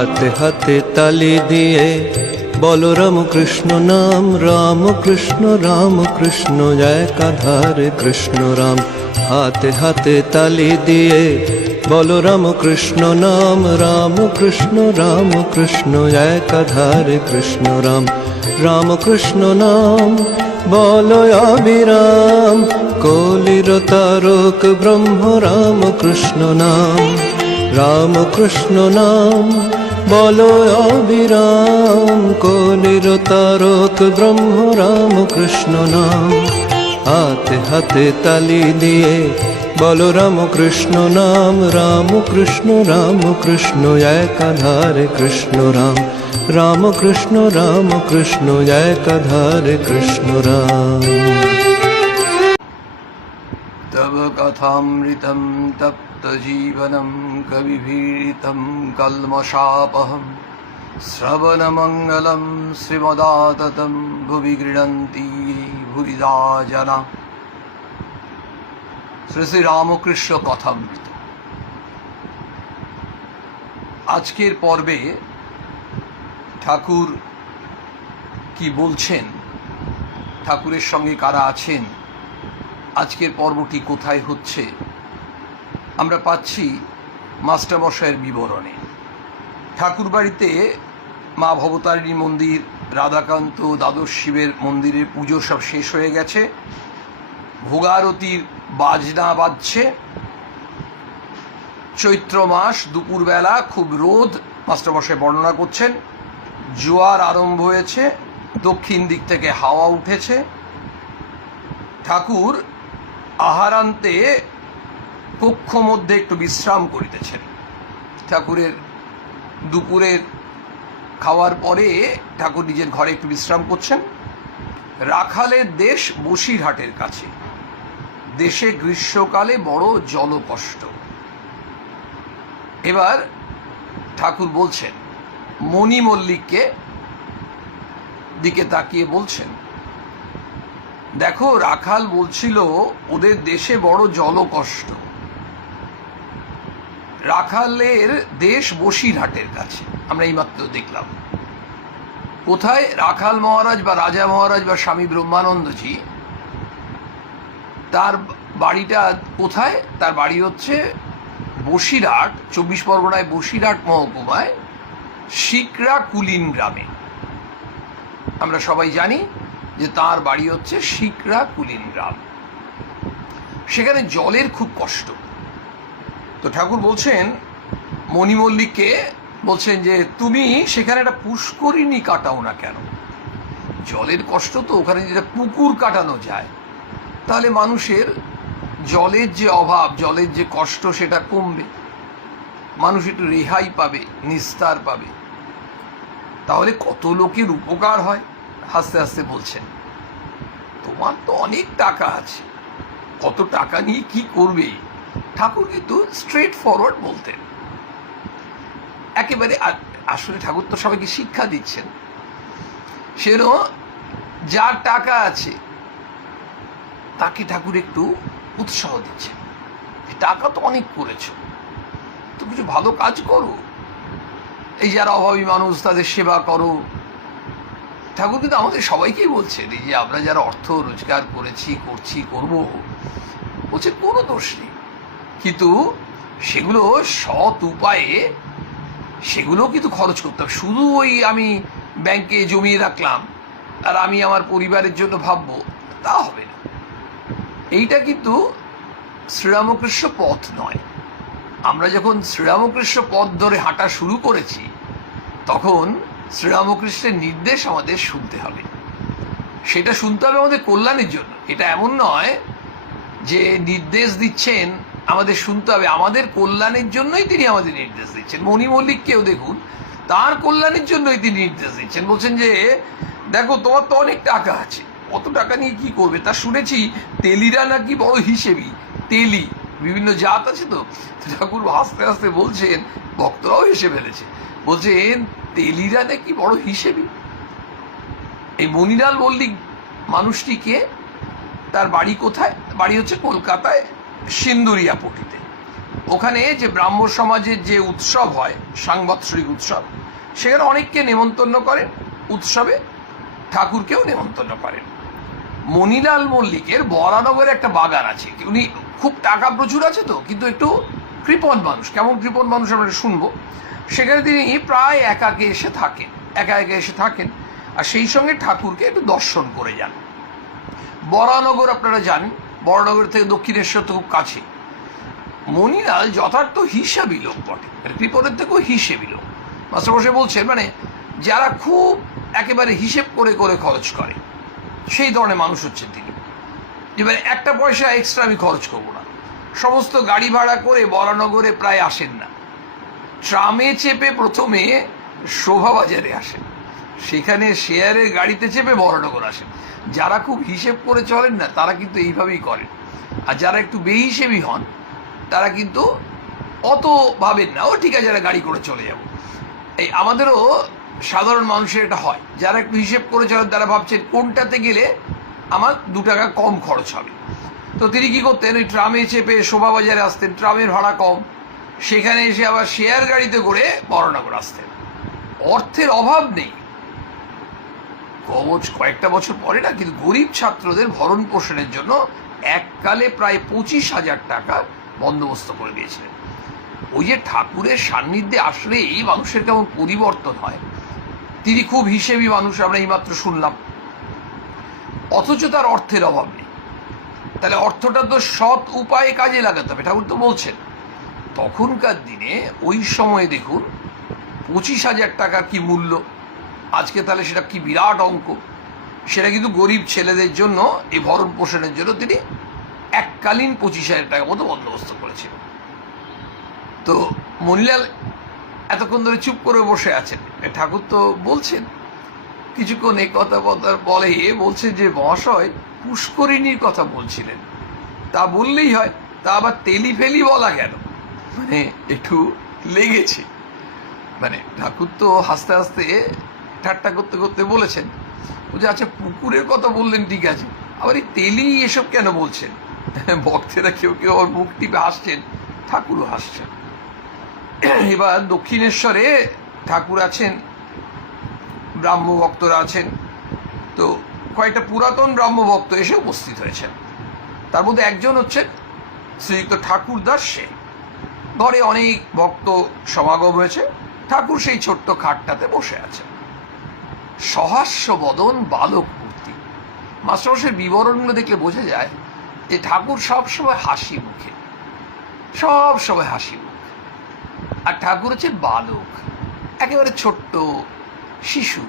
হাতে হাতে তালি দিয়ে বলো রাম কৃষ্ণ নাম, রাম কৃষ্ণ রাম কৃষ্ণ একাধারে কৃষ্ণ রাম। হাতে হাতে তালি দিয়ে বলো রাম কৃষ্ণ নাম, রাম কৃষ্ণ রাম কৃষ্ণ একাধারে কৃষ্ণ রাম। রাম কৃষ্ণ নাম বলো অবিরাম, কলির তারক ব্রহ্ম রাম কৃষ্ণ নাম। রাম কৃষ্ণ নাম বলো অবিরাম, কলির তারক ব্রহ্ম রাম কৃষ্ণ নাম। হাতে হাতে তালি দিয়ে বলো রাম কৃষ্ণ নাম, রাম কৃষ্ণ রাম কৃষ্ণ একাধারে কৃষ্ণ রাম। রাম কৃষ্ণ একাধারে কৃষ্ণ রাম। तव कथामृतं तप्तजीवनं कविभिरीतं कल्मषापहं श्रवणमङ्गलं श्रीमदाततं भुवि गृह्णन्ति भूरिदा जना। শ্রী শ্রী রামকৃষ্ণ কথামৃত। আজকের পর্বে ঠাকুর কি বলছেন, ঠাকুরের সঙ্গে কারা আছেন, আজকের পর্বটি কোথায় হচ্ছে, আমরা পাচ্ছি মাস্টারমশাইয়ের বিবরণে। ঠাকুর বাড়িতে মা ভবতারিণী মন্দির, রাধাকান্ত, দ্বাদশ শিবের মন্দিরের পুজো সব শেষ হয়ে গেছে। ভোগারতির বাজনা বাজছে। চৈত্র মাস, দুপুরবেলা খুব রোদ, মাস্টারমশাই বর্ণনা করছেন। জোয়ার আরম্ভ হয়েছে, দক্ষিণ দিক থেকে হাওয়া উঠেছে। ঠাকুর আহারান্তে কক্ষ মধ্যে একটু বিশ্রাম করিতেছেন। ঠাকুরের দুপুরের খাওয়ার পরে ঠাকুর নিজের ঘরে একটু বিশ্রাম করছেন। রাখালের দেশ বসিরহাটের কাছে। দেশে গ্রীষ্মকালে বড় জলকষ্ট। এবার ঠাকুর বলছেন, মণি মল্লিককে দিকে তাকিয়ে বলছেন, দেখো রাখাল বলছিল ওদের দেশে বড় জলকষ্ট। রাখালের দেশ বসিরহাটের কাছে, আমরা এইমাত্র দেখলাম। কোথায়? রাখাল মহারাজ বা রাজা মহারাজ বা স্বামী ব্রহ্মানন্দজি, তার বাড়িটা কোথায়? তার বাড়ি হচ্ছে বসিরহাট, 24 পরগনায় বসিরহাট মহকুমায় শিকরা কুলিন গ্রামে। আমরা সবাই জানি যে তার বাড়ি হচ্ছে শিকরা কুলিন গ্রাম। সেখানে জলের খুব কষ্ট। তো ঠাকুর বলছেন মণি মল্লিককে, বলছেন যে তুমি সেখানে একটা পুষ্করিণী কাটাও না কেন? জলের কষ্ট তো, ওখানে যেটা পুকুর কাটানো যায় তাহলে মানুষের জলের যে অভাব, জলের যে কষ্ট সেটা কমবে, মানুষ একটু রেহাই পাবে, নিস্তার পাবে, তাহলে কত লোকের উপকার হয়। হাসতে হাসতে বলছেন, তোমার তো অনেক টাকা আছে, কত টাকা নিয়ে কি করবে? ঠাকুর কিন্তু স্ট্রেট ফরওয়ার্ড বলতেন একেবারে। আসলে ঠাকুর তো সবাইকে শিক্ষা দিচ্ছেন। সেন যার টাকা আছে তাকে ঠাকুর একটু উৎসাহ দিচ্ছেন, টাকা তো অনেক করেছো, তো কিছু ভালো কাজ করো, এই যারা অভাবী মানুষ তাদের সেবা করো। ঠাকুর কিন্তু আমাদের সবাইকেই বলছেন, এই যে আমরা যারা অর্থ রোজগার করেছি, করছি, করব, বলছে কোনো দোষ নেই, কিন্তু সেগুলো সৎ উপায়ে সেগুলো কিন্তু খরচ করতে হবে। শুধু ওই আমি ব্যাংকে জমিয়ে রাখলাম আর আমি আমার পরিবারের জন্য ভাববো, তা হবে না। এইটা কিন্তু শ্রীরামকৃষ্ণ পথ নয়। আমরা যখন শ্রীরামকৃষ্ণ পথ ধরে হাঁটা শুরু করেছি তখন শ্রীরামকৃষ্ণের নির্দেশ আমাদের শুনতে হবে। সেটা শুনতে হবে আমাদের কল্যাণের জন্য। এটা এমন নয় যে নির্দেশ দিচ্ছেন আমাদের শুনতে হবে, আমাদের কল্যাণের জন্যই তিনি আমাদের নির্দেশ দিচ্ছেন। মণি মল্লিককেও দেখুন, তার কল্যাণের জন্যই তিনি নির্দেশ দিচ্ছেন। বলছেন যে দেখো তোমার তো অনেক টাকা আছে, অত টাকা নিয়ে কি করবে? তা শুনেছি তেলিরা নাকি বড় হিসেবি, তেলি বিভিন্ন জাত আছে। তো ঠাকুর হাসতে হাসতে বলছেন, ভক্তরাও হেসে ফেলেছে, বলছেন তেলিরা নাকি বড় হিসেবি। এই মণিলাল মল্লিক মানুষটিকে, তার বাড়ি কোথায়? বাড়ি হচ্ছে কলকাতায় সিন্দুরিয়াপট্টিতে। ওখানে যে ব্রাহ্ম সমাজের যে উৎসব হয়, সাংবৎসরিক উৎসব, সেখানে অনেককে নেমন্তন্ন করেন, উৎসবে ঠাকুরকেও নেমন্তন্ন করেন। মণিলাল মল্লিকের বরানগরে একটা বাগান আছে। উনি খুব টাকা প্রচুর আছে তো, কিন্তু একটু কৃপণ মানুষ। কেমন কৃপণ মানুষ আমরা শুনবো। সেখানে তিনি প্রায় একা একা এসে থাকেন, আর সেই সঙ্গে ঠাকুরকে একটু দর্শন করে যান। বরানগর আপনারা জানেন, বরানগর থেকে দক্ষিণেশ্বর তো খুব কাছে। মণিলাল যথার্থ হিসাবি লোক বটে, কৃপণের থেকেও হিসেবি লোক। মাস্টারমশাই বলছেন মানে যারা খুব একেবারে হিসেব করে করে খরচ করে, সেই ধরনের মানুষ হচ্ছেন তিনি। এবারে একটা পয়সা এক্সট্রা আমি খরচ করবো না। সমস্ত গাড়ি ভাড়া করে বরানগরে প্রায় আসেন না, ট্রামে চেপে প্রথমে শোভাবাজারে আসেন, সেখানে শেয়ারের গাড়িতে চেপে বরানগর আসেন। যারা খুব হিসেব করে চলেন না, তারা কিন্তু এইভাবেই করেন। আর যারা একটু বেহিসেবি হন, তারা কিন্তু অত ভাবেন না, ও ঠিক আছে যারা গাড়ি করে চলে যাব। এই আমাদেরও সাধারণ মানুষের এটা হয়, যারা একটু হিসেব করে চলেন তারা ভাবছেন কোনটাতে গেলে আমার 2 টাকা কম খরচ হবে। তো তিনি কী করতেন, ওই ট্রামে চেপে শোভাবাজারে আসতেন, ট্রামের ভাড়া কম, সেখানে এসে আবার শেয়ার গাড়িতে করে বরানগর আসতেন। অর্থের অভাব নেই, কয়েকটা বছর পরে না, কিন্তু গরিব ছাত্রদের ভরণ পোষণের জন্য এককালে প্রায় 25,000 টাকা বন্দোবস্ত করে দিয়েছিলেন। ওই যে ঠাকুরের সান্নিধ্যে আসলে এই মানুষের কেমন পরিবর্তন হয়। তিনি খুব হিসেবি মানুষ, আমরা এইমাত্র শুনলাম, অথচ তার অর্থের অভাব নেই। তাহলে অর্থটা তো সৎ উপায়ে কাজে লাগাতে হবে, ঠাকুর তো বলছেন। তখনকার দিনে ওই সময়ে দেখুন 25,000 টাকা কি মূল্য, আজকে তাহলে সেটা কি বিরাট অঙ্ক। সেটা কিন্তু গরিব ছেলেদের জন্য এই ভরণ পোষণের জন্য তিনি এককালীন 25,000 টাকা মতো বন্দোবস্ত করেছিলেন। তো মণিলাল এতক্ষণ ধরে চুপ করে বসে আছেন। ঠাকুর তো বলছেন, কিছুক্ষণ এই কথা বলে বলছেন যে মহাশয় পুষ্করিণীর কথা বলছিলেন, তা বললেই হয়, তা আবার তেলি ফেলি বলা কেন? মানে একটু লেগেছে। মানে ঠাকুর তো হাসতে হাসতে ঠাট্টা করতে করতে বলেছেন, বলছে আচ্ছা পুকুরের কথা বললেন ঠিক আছে, আবার এই তেলি এসব কেন বলছেন? ভক্তেরা কেউ কেউ আবার মুখ টিপে হাসছেন, ঠাকুরও হাসছেন। এবার দক্ষিণেশ্বরে ঠাকুর আছেন, ব্রাহ্ম ভক্তরা আছেন। তো কয়েকটা পুরাতন ব্রাহ্ম ভক্ত এসে উপস্থিত হয়েছেন। তার মধ্যে একজন হচ্ছেন শ্রীযুক্ত ঠাকুরদাস সেন। ঘরে অনেক ভক্ত সমাগম হয়েছে, ঠাকুর সেই ছোট্ট খাটটাতে বসে আছেন। সহাস্য বদন বালক মূর্তি। মাস্টারমশাইয়ের বিবরণগুলো দেখলে বোঝা যায় যে ঠাকুর সবসময় হাসি মুখে, সবসময় হাসি মুখ। আর ঠাকুর হচ্ছে বালক, একেবারে ছোট্ট শিশু।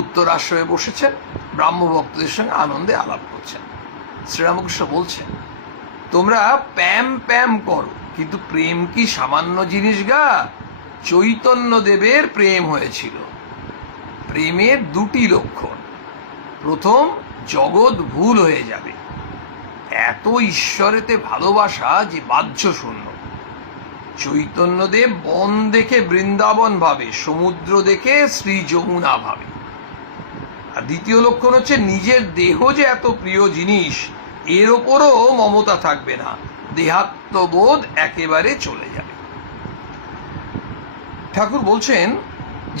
উত্তরাশ্রমে বসেছেন, ব্রাহ্ম ভক্তদের সঙ্গে আনন্দে আলাপ করছেন। শ্রীরামকৃষ্ণ বলছেন, তোমরা প্যাম প্যাম করো, কিন্তু প্রেম কি সামান্য জিনিস গা? চৈতন্য দেবের প্রেম হয়েছিল। প্রেমের 2টি লক্ষণ। প্রথম, জগৎ ভুল হয়ে যাবে, এত ঈশ্বরেতে ভালোবাসা যে বাহ্য শূন্য। চৈতন্যদেব বন দেখে বৃন্দাবন ভাবে, সমুদ্র দেখে শ্রী যমুনা ভাবে। আর দ্বিতীয় লক্ষণ হচ্ছে নিজের দেহ যে এত প্রিয় জিনিস, এর ওপরও মমতা থাকবে না, দেহাত্মবোধ একেবারে চলে যাবে। ঠাকুর বলছেন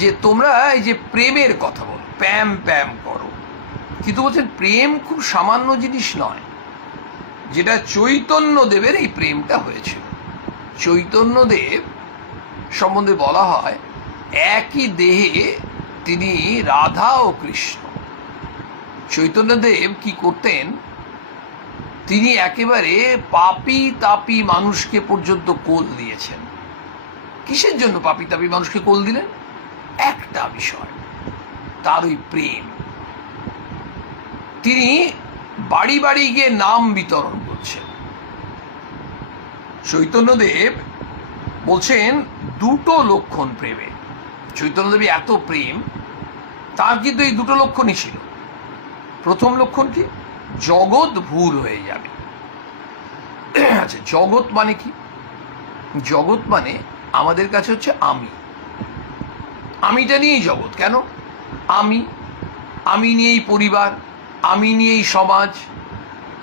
যে তোমরা এই যে প্রেমের কথা বলো, প্যাম প্যাম করো, কিন্তু বলছেন প্রেম খুব সামান্য জিনিস নয়। যেটা চৈতন্যদেবের এই প্রেমটা হয়েছিল। চৈতন্যদেব সম্বন্ধে বলা হয় একই দেহে তিনি রাধা ও কৃষ্ণ। চৈতন্যদেব কি করতেন, তিনি একেবারে পাপী তাপী মানুষকে পর্যন্ত কোল দিয়েছেন। কিসের জন্য পাপী তাপী মানুষকে কোল দিলেন? একটা বিষয়, তার ওই প্রেম। তিনি বাড়ি বাড়ি গিয়ে নাম বিতরণ করছেন। চৈতন্যদেব বলছেন 2টো লক্ষণ প্রেমে। চৈতন্যদেবী এত প্রেম, তার কিন্তু এই 2টো লক্ষণই ছিল। প্রথম লক্ষণ কি? জগৎ ভুল হয়ে যাবে। আচ্ছা, জগৎ মানে কি? জগৎ মানে আমাদের কাছে হচ্ছে আমি। আমিটা নিয়েই জগৎ। কেন? আমি নিয়েই পরিবার, আমি নিয়েই সমাজ,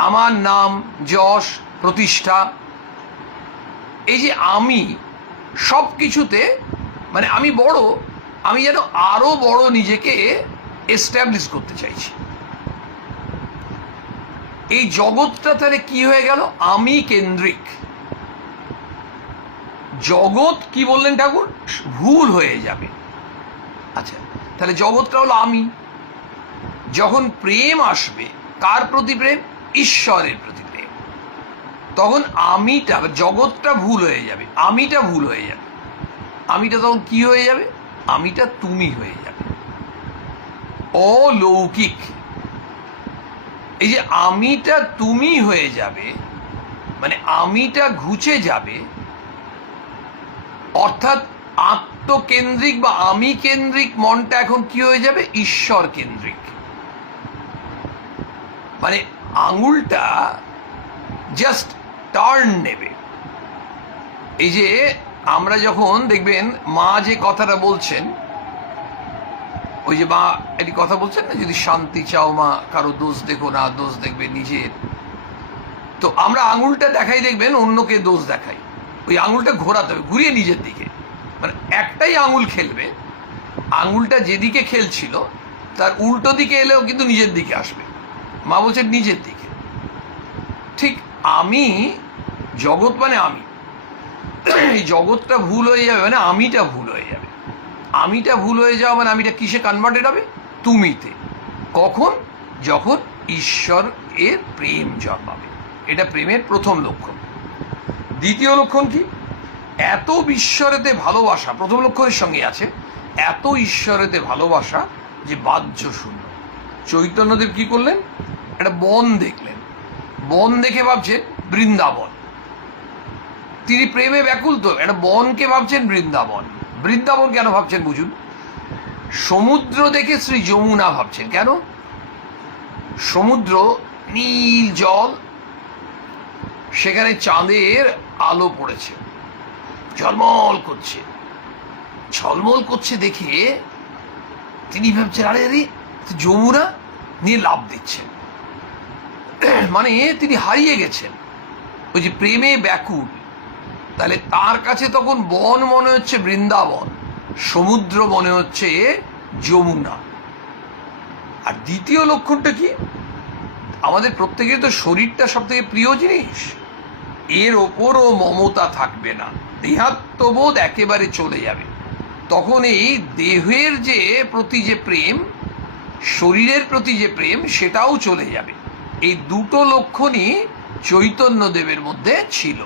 আমার নাম যশ প্রতিষ্ঠা, এই যে আমি সব কিছুতে, মানে আমি বড়, আমি যেন আরো বড় নিজেকে এস্টাবলিশ করতে চাইছি। এই জগৎটা তাহলে কি হয়ে গেল? আমি কেন্দ্রিক জগৎ। কি বললেন ঠাকুর? ভুল হয়ে যাবে। আচ্ছা, তাহলে জগৎটা হলো আমি। যখন প্রেম আসবে, কার প্রতি প্রেম? ঈশ্বরের প্রতি প্রেম। তখন আমিটা, জগৎটা ভুল হয়ে যাবে, আমিটা ভুল হয়ে যাবে। আমিটা তখন কি হয়ে যাবে? আমিটা তুমি হয়ে যাবে, অলৌকিক। এই যে আমিটা তুমি হয়ে যাবে, মানে আমিটা ঘুচে যাবে, অর্থাৎ আত্মকেন্দ্রিক বা আমি কেন্দ্রিক মনটা এখন কি হয়ে যাবে? ঈশ্বর কেন্দ্রিক। মানে আঙুলটা জাস্ট টার্ন নেবে। এই যে আমরা যখন দেখবেন মা যে কথাটা বলছেন, ওই যে মা এটি কথা বলছেন না, যদি শান্তি চাও মা কারো দোষ দেখো না, দোষ দেখবে নিজের। তো আমরা আঙুলটা দেখাই, দেখবেন অন্যকে দোষ দেখাই, ওই আঙুলটা ঘোরাতে হবে, ঘুরিয়ে নিজের দিকে। মানে একটাই আঙুল খেলবে, আঙুলটা যেদিকে খেলছিল তার উল্টো দিকে এলেও কিন্তু নিজের দিকে আসবে। মা বলছেন নিজের দিকে। ঠিক আমি, জগৎ মানে আমি, এই জগৎটা ভুল হয়ে যাবে, মানে আমিটা ভুল হয়ে যাবে। আমিটা ভুল হয়ে যাওয়া মানে আমিটা কিসে কনভার্টেড হবে? তুমিতে। কখন? যখন ঈশ্বর এর প্রেম জন্মাবে। এটা প্রেমের প্রথম লক্ষণ। দ্বিতীয় লক্ষণ কি? এত ঈশ্বরেতে ভালোবাসা, প্রথম লক্ষণের সঙ্গে আছে, এত ঈশ্বরেতে ভালোবাসা যে বাহ্য শূন্য। চৈতন্যদেব কি করলেন? একটা বন দেখলেন, বন দেখে ভাবছেন বৃন্দাবন। তিনি প্রেমে ব্যাকুল, তো একটা বনকে ভাবছেন বৃন্দাবন। বৃন্দাবন কেন ভাবছেন বুঝুন। সমুদ্র দেখে শ্রী যমুনা ভাবছেন। কেন? সমুদ্র নীল জল, সেখানে চাঁদের আলো পড়েছে, ঝলমল করছে, ঝলমল করছে দেখে তিনি ভাবছেন আরে আরে যমুনা, নিয়ে লাভ দিচ্ছেন। মানে তিনি হারিয়ে গেছেন, ওই যে প্রেমে ব্যাকুল। তাহলে তার কাছে তখন বন মনে হচ্ছে বৃন্দাবন, সমুদ্র মনে হচ্ছে যমুনা। আর দ্বিতীয় লক্ষণটা কি? আমাদের প্রত্যেকের তো শরীরটা সব থেকে প্রিয় জিনিস, এর ওপরও মমতা থাকবে না, দেহাত্মবোধ একেবারে চলে যাবে। তখন এই দেহের যে প্রতি যে প্রেম, শরীরের প্রতি যে প্রেম, সেটাও চলে যাবে। এই দুটো লক্ষণই চৈতন্যদেবের মধ্যে ছিল।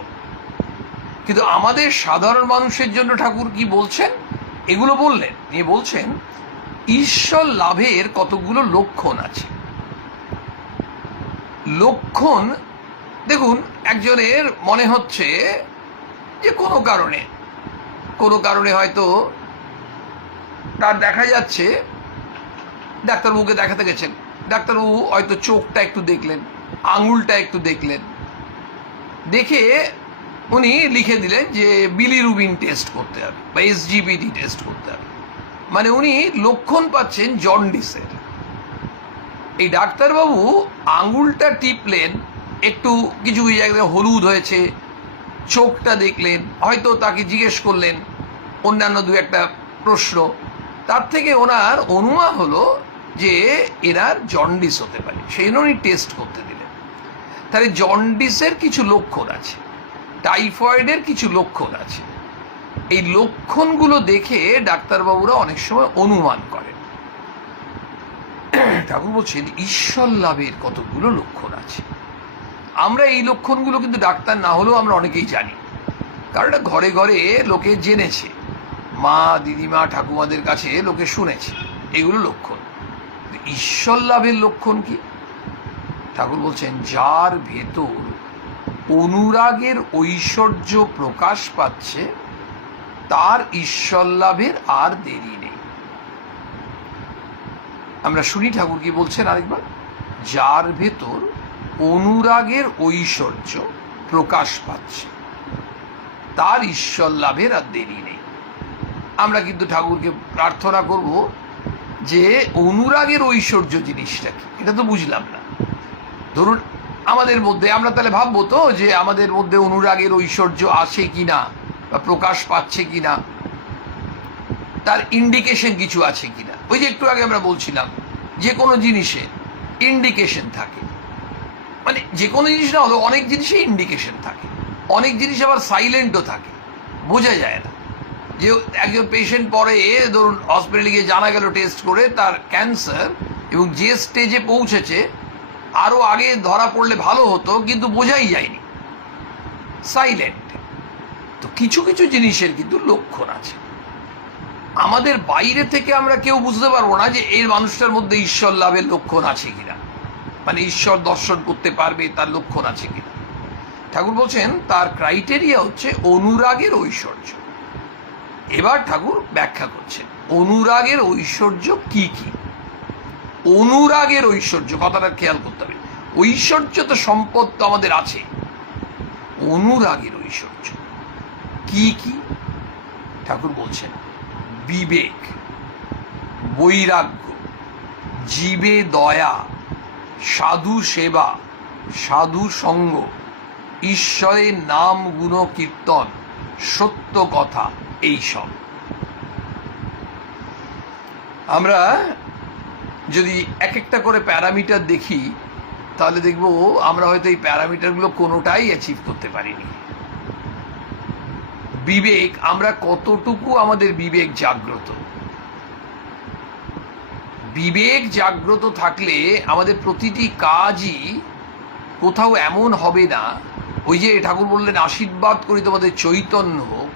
কিন্তু আমাদের সাধারণ মানুষের জন্য ঠাকুর কি বলছেন? এগুলো বললেন, নিয়ে বলছেন ঈশ্বর লাভের কতগুলো লক্ষণ আছে। লক্ষণ দেখুন, একজনের মনে হচ্ছে যে কোনো কারণে হয়তো তার দেখা যাচ্ছে, ডাক্তারবাবুকে দেখাতে গেছেন, ডাক্তারবাবু হয়তো চোখটা একটু দেখলেন, আঙুলটা একটু দেখলেন, দেখে উনি লিখে দিলেন যে বিলিরুবিন টেস্ট করতে হবে বা এসজিপিটি টেস্ট করতে হবে। মানে উনি লক্ষণ পাচ্ছেন জন্ডিসের। এই ডাক্তারবাবু আঙুলটা টিপলেন, একটু কিছু কিছু জায়গায় হলুদ হয়েছে, চোখটা দেখলেন, হয়তো তাকে জিজ্ঞেস করলেন অন্যান্য দু একটা প্রশ্ন, তার থেকে ওনার অনুমান হলো যে এনার জন্ডিস হতে পারে, সেই জন্য উনি টেস্ট করতে দিলেন। তাহলে জন্ডিসের কিছু লক্ষণ আছে, টাইফয়েডের কিছু লক্ষণ আছে। এই লক্ষণগুলো দেখে ডাক্তারবাবুরা অনেক সময় অনুমান করেন। ঠাকুর বলছেন ঈশ্বর লাভের কতগুলো লক্ষণ আছে। আমরা এই লক্ষণগুলো কিন্তু ডাক্তার না হলেও আমরা অনেকেই জানি, কারণ এটা ঘরে ঘরে লোকে জেনেছে, মা দিদিমা ঠাকুমাদের কাছে লোকে শুনেছে এগুলো লক্ষণ। ঈশ্বর লাভের লক্ষণ কি? ঠাকুর বলছেন যার ভেতর অনুরাগের ঐশ্বর্য প্রকাশ পাচ্ছে তার ঈশ্বর লাভের আর দেরি নেই। আমরা শুনি ঠাকুর কি বলছেন আরেকবার, যার ভেতর অনুরাগের ঐশ্বর্য প্রকাশ পাচ্ছে তার ঈশ্বর লাভের আর দেরি নেই। আমরা কিন্তু ঠাকুরকে প্রার্থনা করব যে অনুরাগের ঐশ্বর্য জিনিসটা কি, এটা তো বুঝলাম না। ধরুন আমাদের মধ্যে আমরা তাহলে ভাববো তো যে আমাদের মধ্যে অনুরাগের ঐশ্বর্য আছে কিনা বা প্রকাশ পাচ্ছে কিনা, তার ইন্ডিকেশন কিছু আছে কিনা। ওই যে একটু আগে আমরা বলছিলাম যে কোনো জিনিসে ইন্ডিকেশন থাকে, মানে যে কোনো জিনিস না হলেও অনেক জিনিসে ইন্ডিকেশন থাকে, অনেক জিনিস আবার সাইলেন্টও থাকে, বোঝা যায় না। যে একজন পেশেন্ট পরে ধরুন হসপিটালে গিয়ে জানা গেল টেস্ট করে তার ক্যান্সার, এবং যে স্টেজে পৌঁছেছে আরও আগে ধরা পড়লে ভালো হতো, কিন্তু বোঝাই যায়নি, সাইলেন্ট। তো কিছু কিছু জিনিসের কিন্তু লক্ষণ আছে, আমাদের বাইরে থেকে আমরা কেউ বুঝতে পারবো না যে এই মানুষটার মধ্যে ঈশ্বর লাভের লক্ষণ আছে কিনা, মানে ঈশ্বর দর্শন করতে পারবে তার লক্ষণ আছে কিনা। ঠাকুর বলছেন তার ক্রাইটেরিয়া হচ্ছে অনুরাগের ঐশ্বর্য। এবার ঠাকুর ব্যাখ্যা করছেন অনুরাগের ঐশ্বর্য কি কি। অনুরাগের ঐশ্বর্য কথাটা খেয়াল করতে হবে, ঐশ্বর্য তো সম্পদ তো আমাদের আছে, অনুরাগের ঐশ্বর্য কি কি ঠাকুর বলছেন বিবেক, বৈরাগ্য, জীবে দয়া, সাধু সেবা, সাধু সঙ্গ, ঈশ্বরের নাম গুণ কীর্তন, সত্য কথা, এইসব। আমরা যদি এক একটা করে প্যারামিটার দেখি তাহলে দেখব আমরা হয়তো এই প্যারামিটারগুলো কোনোটাই অ্যাচিভ করতে পারিনি। বিবেক, আমরা কতটুকু আমাদের বিবেক জাগ্রত। বিবেক জাগ্রত থাকলে আমাদের প্রতিটি কাজই কোথাও এমন হবে না, ওই যে ঠাকুর বললেন আশীর্বাদ করি তোমাদের চৈতন্য হোক,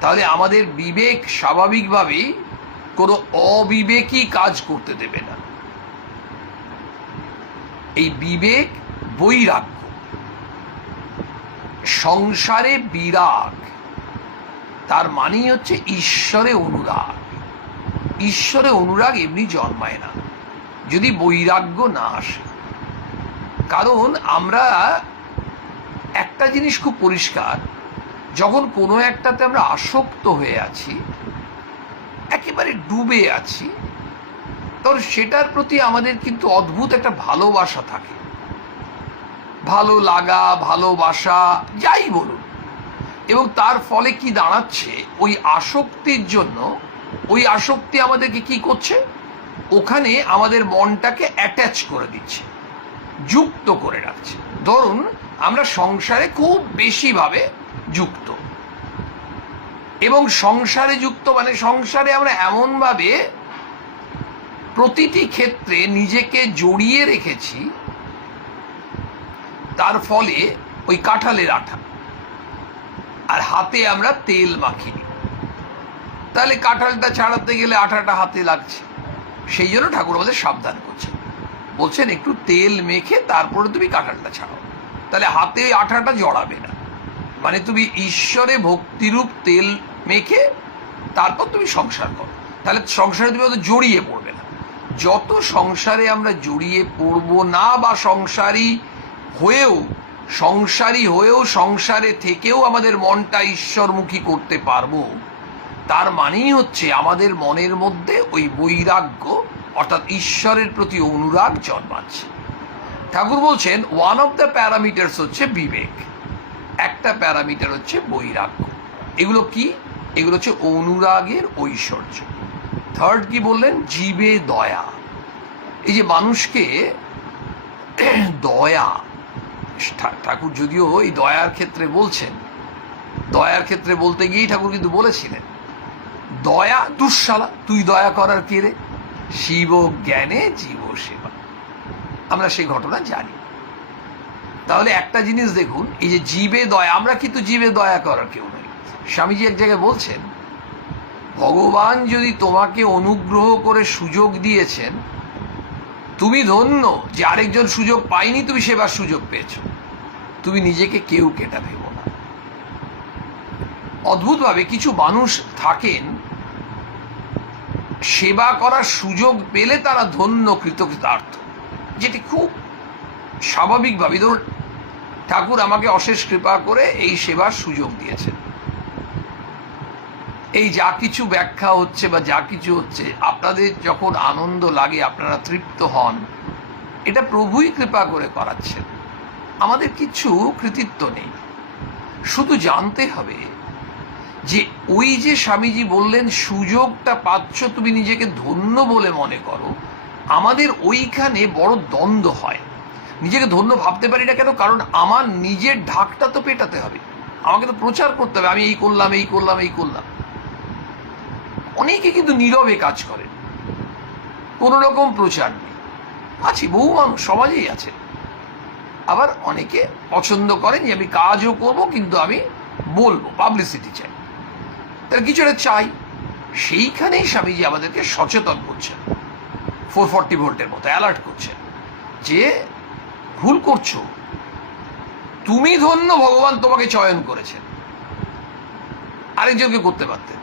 তাহলে আমাদের বিবেক স্বাভাবিকভাবেই কোনো অবিবেকী কাজ করতে দেবে না। এই বিবেক, বৈরাগ্য, সংসারে বিরাগ, তার মানেই হচ্ছে ঈশ্বরে অনুরাগ। ঈশ্বরে অনুরাগ এমনি জন্মায় না যদি বৈরাগ্য না আসে। কারণ আমরা একটা জিনিস খুব পরিষ্কার, যখন কোনো একটাতে আমরা আসক্ত হয়ে আছি, একেবারে ডুবে আছি, তখন সেটার প্রতি আমাদের কিন্তু অদ্ভুত একটা ভালোবাসা থাকে, ভালো লাগা, ভালোবাসা, যাই বলুন। এবং তার ফলে কি দাঁড়াচ্ছে, ওই আসক্তির জন্য ওই আসক্তি আমাদেরকে কি করছে, ওখানে আমাদের মনটাকে অ্যাটাচ করে দিচ্ছে, যুক্ত করে রাখছে। ধরুন আমরা সংসারে খুব বেশিভাবে যুক্ত, এবং সংসারে যুক্ত মানে সংসারে আমরা এমনভাবে প্রতিটি ক্ষেত্রে নিজেকে জড়িয়ে রেখেছি, তার ফলে ওই কাঁঠালের আঠা, আর হাতে আমরা তেল মাখিনি, তাহলে কাঁঠালটা ছাড়াতে গেলে আঠাটা হাতে লাগছে। সেই জন্য ঠাকুর আমাদের সাবধান করছেন, বলছেন একটু তেল মেখে তারপরে তুমি কাঁঠালটা ছাড়াও, তাহলে হাতে আঠাটা জড়াবে না। মানে তুমি ঈশ্বরে ভক্তিরূপ তেল মেখে তারপর তুমি সংসার করো, তাহলে সংসারে তুমি অত জড়িয়ে পড়বে না। যত সংসারে আমরা জড়িয়ে পড়বো না, বা সংসারী হয়েও সংসারে থেকেও আমাদের মনটা ঈশ্বরমুখী করতে পারবো, তার মানেই হচ্ছে আমাদের মনের মধ্যে ওই বৈরাগ্য অর্থাৎ ঈশ্বরের প্রতি অনুরাগ জন্মাচ্ছে। ঠাকুর বলছেন ওয়ান অফ দ্য প্যারামিটার্স হচ্ছে বিবেক, একটা প্যারামিটার হচ্ছে বৈরাগ্য। এগুলো কি? এগুলো হচ্ছে অনুরাগের ঐশ্বর্য। থার্ড কি বললেন? জীবে দয়া। এই যে মানুষকে দয়া, ঠাকুর যদিও এই দয়ার ক্ষেত্রে বলছেন, দয়ার ক্ষেত্রে বলতে গিয়েই ঠাকুর কিন্তু বলেছিলেন দয়া দুঃশালা, তুই দয়া করার কে রে, শিব জ্ঞানে জীব সেবা। আমরা সেই ঘটনা জানি। তাহলে একটা জিনিস দেখুন, এই যে জীবে দয়া, আমরা কিন্তু জীবে দয়া করার কেউ নই। স্বামীজি এক জায়গায় বলছেন ভগবান যদি তোমাকে অনুগ্রহ করে সুযোগ দিয়েছেন, তুমি ধন্য যে আরেকজন সুযোগ পায়নি, তুমি সেবার সুযোগ পেয়েছো। তুমি নিজেকে কেউ কেটা ভেবো না। অদ্ভুতভাবে কিছু মানুষ থাকেন, সেবা করার সুযোগ পেলে তারা ধন্য, কৃতকৃতার্থ, যেটি খুব স্বাভাবিকভাবে। ধরুন ঠাকুর আমাকে অশেষ কৃপা করে এই সেবার সুযোগ দিয়েছেন, এই যা কিছু ব্যাখ্যা হচ্ছে বা যা কিছু হচ্ছে, আপনাদের যখন আনন্দ লাগে, আপনারা তৃপ্ত হন, এটা প্রভুই কৃপা করে করাচ্ছেন, আমাদের কিছু কৃতিত্ব নেই। শুধু জানতে হবে যে ওই যে স্বামীজি বললেন সুযোগটা পাচ্ছ তুমি নিজেকে ধন্য বলে মনে করো, আমাদের ওইখানে বড় দ্বন্দ্ব হয়। নিজেকে ধন্য ভাবতে পারি না কেন? কারণ আমার নিজের ঢাকটা তো পেটাতে হবে, আমাকে তো প্রচার করতে হবে আমি এই করলাম এই করলাম এই করলাম। অনেকে কিন্তু নীরবে কাজ করেন, কোনো রকম প্রচার নেই। আছে বহু মানুষ সমাজেই আছে। আবার অনেকে পছন্দ করেন যে আমি কাজও করব কিন্তু আমি বলবো, পাবলিসিটি চাই, তার কিছু একটা চাই। সেইখানেই স্বামীজি আমাদেরকে সচেতন করছেন, 440 ভোল্টের মতো অ্যালার্ট করছেন যে ভুল করছো, তুমি ধন্য ভগবান তোমাকে চয়ন করেছেন, আরেকজনকে করতে পারতেন।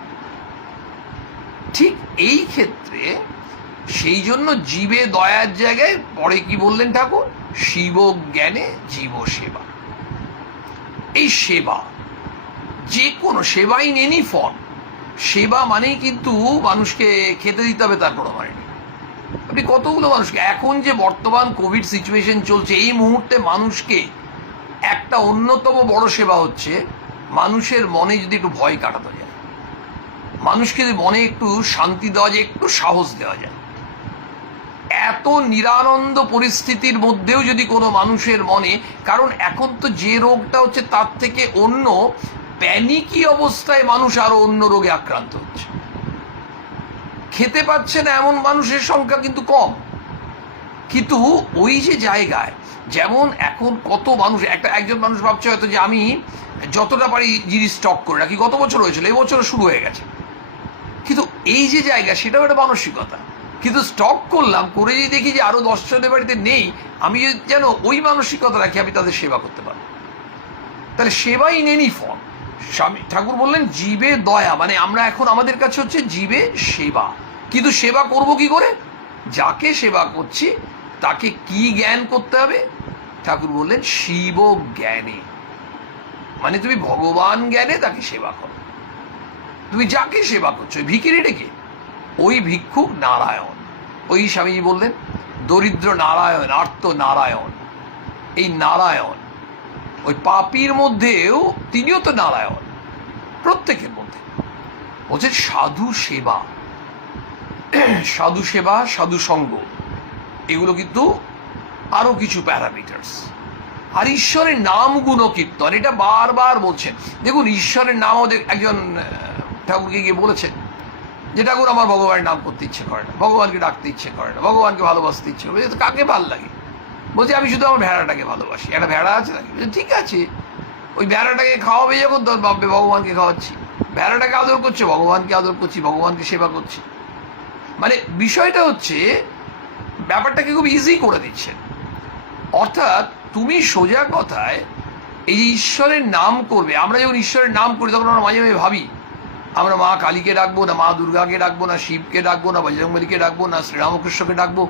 ঠিক এই ক্ষেত্রে সেই জন্য জীবে দয়ার জায়গায় পরে কি বললেন ঠাকুর? শিব জ্ঞানে জীব সেবা। এই সেবা, যে কোনো সেবা ইন এনি ফর্ম, সেবা মানেই কিন্তু মানুষকে খেতে দিতে হবে তার কোনো মানে নেই। আপনি কতগুলো মানুষকে, এখন যে বর্তমান কোভিড সিচুয়েশন চলছে এই মুহূর্তে মানুষকে একটা অন্যতম বড় সেবা হচ্ছে মানুষের মনে যদি একটু ভয় কাটানো যায়, মানুষকে যদি মনে একটু শান্তি দেওয়া যায়, একটু সাহস দেওয়া যায়। এত নিরানন্দ পরিস্থিতির মধ্যেও যদি কোনো মানুষের মনে, কারণ এখন তো যে রোগটা হচ্ছে তার থেকে অন্য প্যানিকি অবস্থায় মানুষ আরো অন্য রোগে আক্রান্ত হচ্ছে। খেতে পাচ্ছে না এমন মানুষের সংখ্যা কিন্তু কম, কিন্তু ওই যে জায়গায় যেমন এখন কত মানুষ, একজন মানুষ ভাবছে হয়তো যে আমি যতটা পারি জিনিস স্টক করে রাখি, গত বছর হয়েছিল এই বছর শুরু হয়ে গেছে, কিন্তু এই যে জায়গা সেটাও একটা মানসিকতা। কিন্তু স্টক করলাম, করে যদি দেখি যে আরো 10 জনের বাড়িতে নেই, আমি যদি যেন ওই মানসিকতা রাখি আমি তাদের সেবা করতে পারবো। তাহলে সেবা ইন এনি ফর্ম, স্বামী ঠাকুর বললেন জীবে দয়া, মানে আমরা এখন আমাদের কাছে হচ্ছে জীবে সেবা। কিন্তু সেবা করব কি করে? যাকে সেবা করছি তাকে কি জ্ঞান করতে হবে? ঠাকুর বললেন শিব জ্ঞানে, মানে তুমি ভগবান জ্ঞানে তাকে সেবা করো। তুমি যাকে সেবা করছো, ভিখিরিটাকে, ওই ভিক্ষুক নারায়ণ, ওই স্বামীজি বললেন দরিদ্র নারায়ণ, আর্ত নারায়ণ। এই নারায়ণ ওই পাপীর মধ্যেও তিনিও তো নারায়ণ, প্রত্যেকের মধ্যে। বলছে সাধু সেবা, সাধু সেবা, সাধু সঙ্গ, এগুলো কিন্তু আরো কিছু প্যারামিটার্স। আর ঈশ্বরের নাম গুণ কীর্তন, এটা বারবার বলছেন। দেখুন ঈশ্বরের নাম আমাদের একজন ঠাকুরকে গিয়ে বলেছেন যে ঠাকুর আমার ভগবানের নাম করতে ইচ্ছে করে না, ভগবানকে ডাকতে ইচ্ছে করে না, ভগবানকে ভালোবাসতে ইচ্ছে করে। কাকে ভাল লাগে? বলছে আমি শুধু আমার ভেড়াটাকে ভালোবাসি। একটা ভেড়া আছে নাকি? ঠিক আছে, ওই ভেড়াটাকে খাওয়াবে যখন তোর ভাববে ভগবানকে খাওয়াচ্ছি, ভেড়াটাকে আদর করছে, ভগবানকে আদর করছি, ভগবানকে সেবা করছি। মানে বিষয়টা হচ্ছে ব্যাপারটাকে খুব ইজি করে দিচ্ছেন। অর্থাৎ তুমি সোজা কথায় এই যে ঈশ্বরের নাম করবে, আমরা যখন ঈশ্বরের নাম করি তখন আমরা মাঝে মাঝে ভাবি আমরা মা কালীকে ডাকবো না, মা দুর্গাকে ডাকবো না, শিবকে ডাকবো না, বজরংবলীকে ডাকবো না, শ্রীরামকৃষ্ণকে ডাকবো।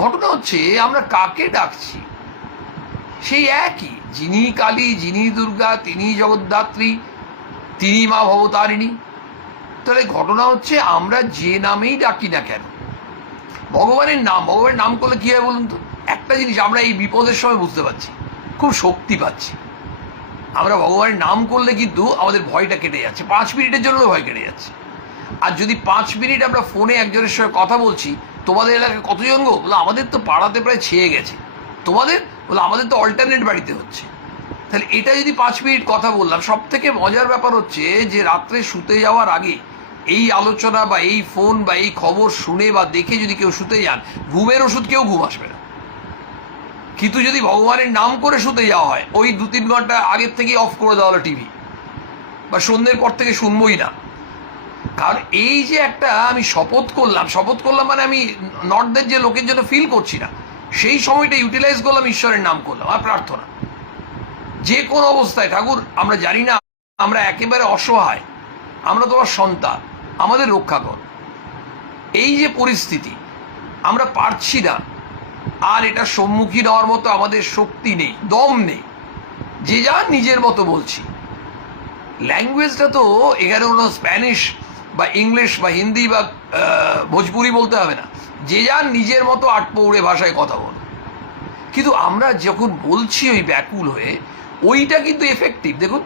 ঘটনা হচ্ছে আমরা কাকে ডাকছি সেই একই, যিনি কালী, যিনি দুর্গা, তিনি জগদ্ধাত্রী, তিনি মা ভবতারিণী। তাহলে ঘটনা হচ্ছে আমরা যে নামেই ডাকি না কেন, ভগবানের নাম করলে কি হয় বলুন তো? একটা জিনিস আমরা এই বিপদের সময় বুঝতে পারছি, খুব শক্তি পাচ্ছি। আমরা ভগবানের নাম করলে কিন্তু আমাদের ভয়টা কেটে যাচ্ছে, 5 মিনিটের জন্য ভয় কেটে যাচ্ছে। আর যদি 5 মিনিট আমরা ফোনে একজনের সঙ্গে কথা বলছি, তোমাদের এলাকায় কতজন গো? বলে আমাদের তো পাড়াতে প্রায় ছেয়ে গেছে। তোমাদের? বলে আমাদের তো অল্টারনেট বাড়িতে হচ্ছে। তাহলে এটা যদি 5 মিনিট কথা বললাম, সব থেকে মজার ব্যাপার হচ্ছে যে রাত্রে শুতে যাওয়ার আগে এই আলোচনা বা এই ফোন বা এই খবর শুনে বা দেখে যদি কেউ শুতে যান, ঘুমের ওষুধ কেউ ঘুম আসবে না। কিন্তু যদি ভগবানের নাম করে শুতে যাওয়া হয়, ওই 2-3 ঘন্টা আগের থেকেই অফ করে দেওয়া হলো টিভি, বা সন্ধ্যের পর থেকে শুনবই না। কারণ এই যে একটা আমি শপথ করলাম মানে আমি নর্থদের যে লোকের জন্য ফিল করছি না, সেই সময়টা ইউটিলাইজ করলাম, ঈশ্বরের নাম করলাম আর প্রার্থনা। যে কোনো অবস্থায় ঠাকুর আমরা জানি না, আমরা একেবারে অসহায়, আমরা তোমার সন্তান, আমাদের রক্ষা কর। এই যে পরিস্থিতি, আমরা পারছি না, আর এটা সম্মুখীন হওয়ার মতো আমাদের শক্তি নেই, দম নেই, যে যার নিজের মতো বলছি। ল্যাঙ্গুয়েজটা তো এখানে কোনো স্প্যানিশ বা ইংলিশ বা হিন্দি বা ভোজপুরি বলতে হবে না, যে যার নিজের মতো আটপৌড়ে ভাষায় কথা বল। কিন্তু আমরা যখন বলছি ওই ব্যাকুল হয়ে, ওইটা কিন্তু এফেক্টিভ। দেখুন,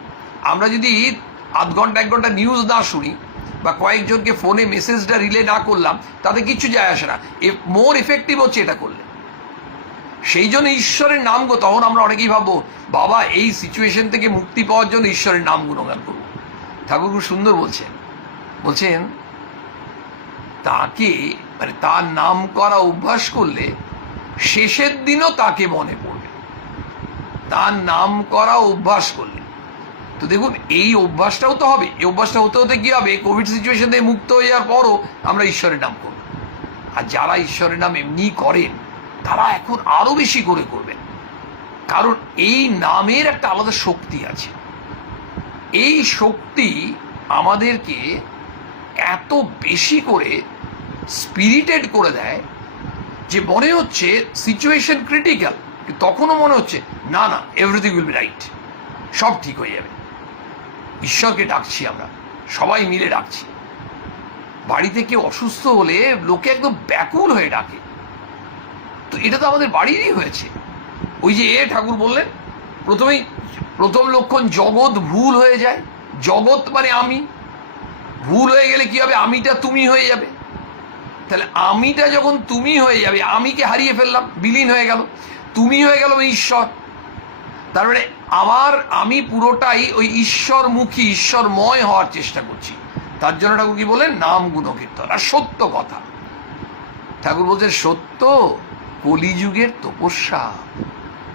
আমরা যদি আধ ঘন্টা 1 ঘন্টা নিউজ না শুনি বা কয়েকজনকে ফোনে মেসেজটা রিলে না করলাম, তাতে কিচ্ছু যায় আসে না। মোর এফেক্টিভ হচ্ছে এটা করলে। সেই জন্য ঈশ্বরের নাম তখন আমরা অনেকেই ভাববো, বাবা এই সিচুয়েশন থেকে মুক্তি পাওয়ার জন্য ঈশ্বরের নাম গুণগান করবো। ঠাকুর খুব সুন্দর বলছেন তাকে মানে তার নাম করা অভ্যাস করলে শেষের দিনও তাকে মনে পড়বে, তার নাম করা অভ্যাস করলে। তো দেখুন, এই অভ্যাসটাও তো হবে। এই অভ্যাসটা হতে হতে কি হবে, কোভিড সিচুয়েশন থেকে মুক্ত হয়ে যাওয়ার পরও আমরা ঈশ্বরের নাম করব। আর যারা ঈশ্বরের নাম এমনি করেন তারা এখন আরো বেশি করে করবেন, কারণ এই নামের একটা আলাদা শক্তি আছে। এই শক্তি আমাদেরকে এত বেশি করে স্পিরিটেড করে দেয় যে মনে হচ্ছে সিচুয়েশন ক্রিটিক্যাল, তখনও মনে হচ্ছে না না, এভরিথিং উইল বি রাইট, সব ঠিক হয়ে যাবে। ঈশ্বরকে ডাকছি, আমরা সবাই মিলে ডাকছি। বাড়িতে কেউ অসুস্থ হলে লোকে একদম ব্যাকুল হয়ে ডাকে। তো এটা তো আমাদের বাড়িরই হয়েছে। ওই যে ঠাকুর বললেন প্রথম লক্ষণ, জগৎ ভুল হয়ে যায়। জগৎ মানে আমি, ভুল হয়ে গেলে কি হবে, আমিটা তুমি হয়ে যাবে। তাহলে আমিটা যখন তুমি হয়ে যাবে, আমিকে হারিয়ে ফেললাম, বিলীন হয়ে গেল, তুমি হয়ে গেল ঈশ্বর। তারপরে আমি পুরোটাই ওই ঈশ্বরমুখী, ঈশ্বরময় হওয়ার চেষ্টা করছি। তার জন্য ঠাকুর কি বলেন, নাম গুণকীর্তন আর সত্য কথা। ঠাকুর বলছেন সত্য কলিযুগের তপস্যা।